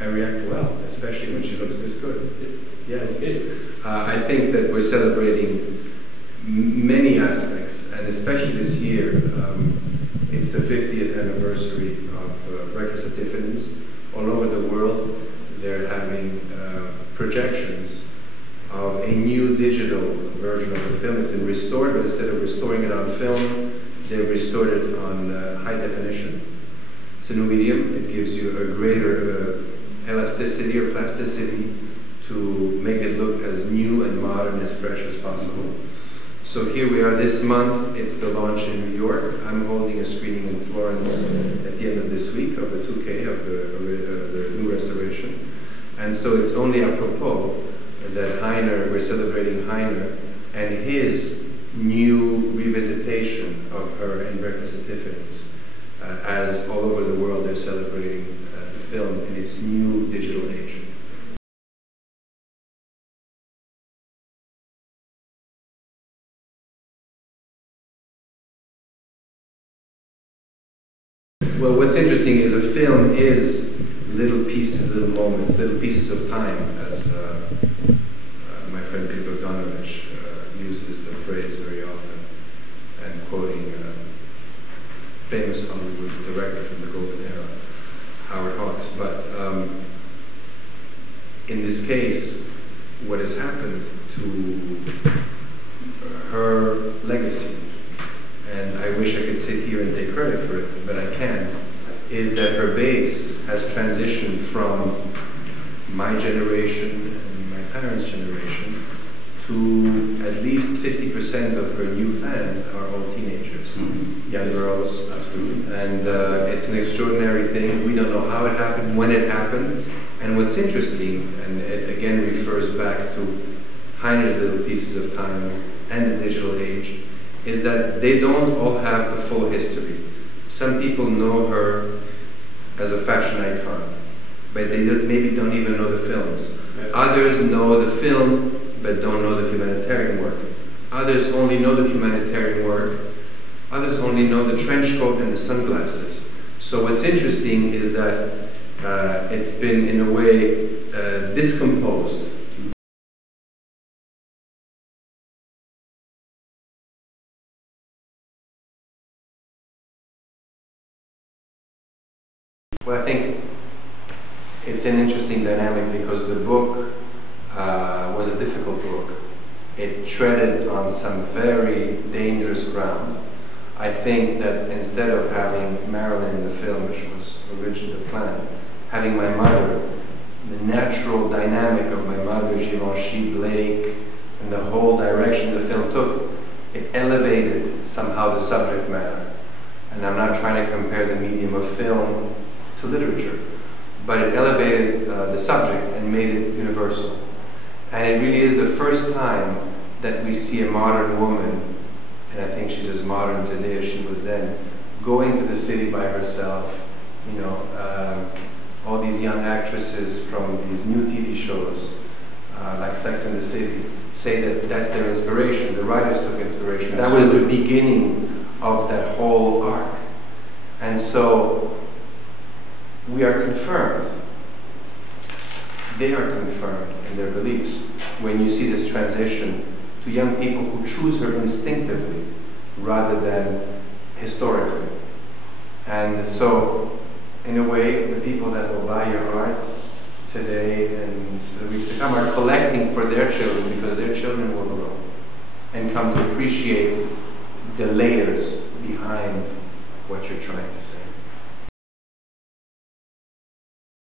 I react well, especially when she looks this good. Yes. I think that we're celebrating many aspects, and especially this year, it's the 50th anniversary of Breakfast at Tiffany's. All over the world, they're having projections of a new digital version of the film. It's been restored, but instead of restoring it on film, they've restored it on high definition. It's a new medium. It gives you a greater elasticity or plasticity to make it look as new and modern, as fresh as possible. So here we are this month. It's the launch in New York. I'm holding a screening in Florence at the end of this week of the 2K, of the new restoration. And so it's only apropos that Heiner, we're celebrating Heiner and his new revisitation of her in Breakfast at Tiffany's, as all over the world they're celebrating the film in its new digital age. Well, what's interesting is a film is little pieces, little moments, little pieces of time, as my friend Peter Bogdanovich uses the phrase very often, and quoting famous Hollywood director from the Golden Era, Howard Hawks. But in this case, what has happened to her legacy, and I wish I could sit here and take credit for it, but I can't, is that her base has transitioned from my generation and my parents' generation to at least 50% of her new fans are all teenagers, young girls. Absolutely. And it's an extraordinary thing. We don't know how it happened, when it happened, and what's interesting, and it again refers back to Heiner's little pieces of time and the digital age, is that they don't all have the full history. Some people know her as a fashion icon, but they maybe don't even know the films. Others know the film, but don't know the humanitarian work. Others only know the humanitarian work. Others only know the trench coat and the sunglasses. So what's interesting is that it's been, in a way, discomposed. Well, I think it's an interesting dynamic because the book was a difficult book. It treaded on some very dangerous ground. I think that instead of having Marilyn in the film, which was originally planned, having my mother, the natural dynamic of my mother, Givenchy, Blake, and the whole direction the film took, it elevated somehow the subject matter. And I'm not trying to compare the medium of film to literature, but it elevated the subject and made it universal. And it really is the first time that we see a modern woman, and I think she's as modern today as she was then, going to the city by herself. You know, all these young actresses from these new TV shows, like Sex and the City, say that that's their inspiration. The writers took inspiration. That was the beginning of that whole arc. And so we are confirmed. They are confirmed in their beliefs when you see this transition to young people who choose her instinctively rather than historically. And so, in a way, the people that will buy your art today and the weeks to come are collecting for their children, because their children will grow and come to appreciate the layers behind what you're trying to say.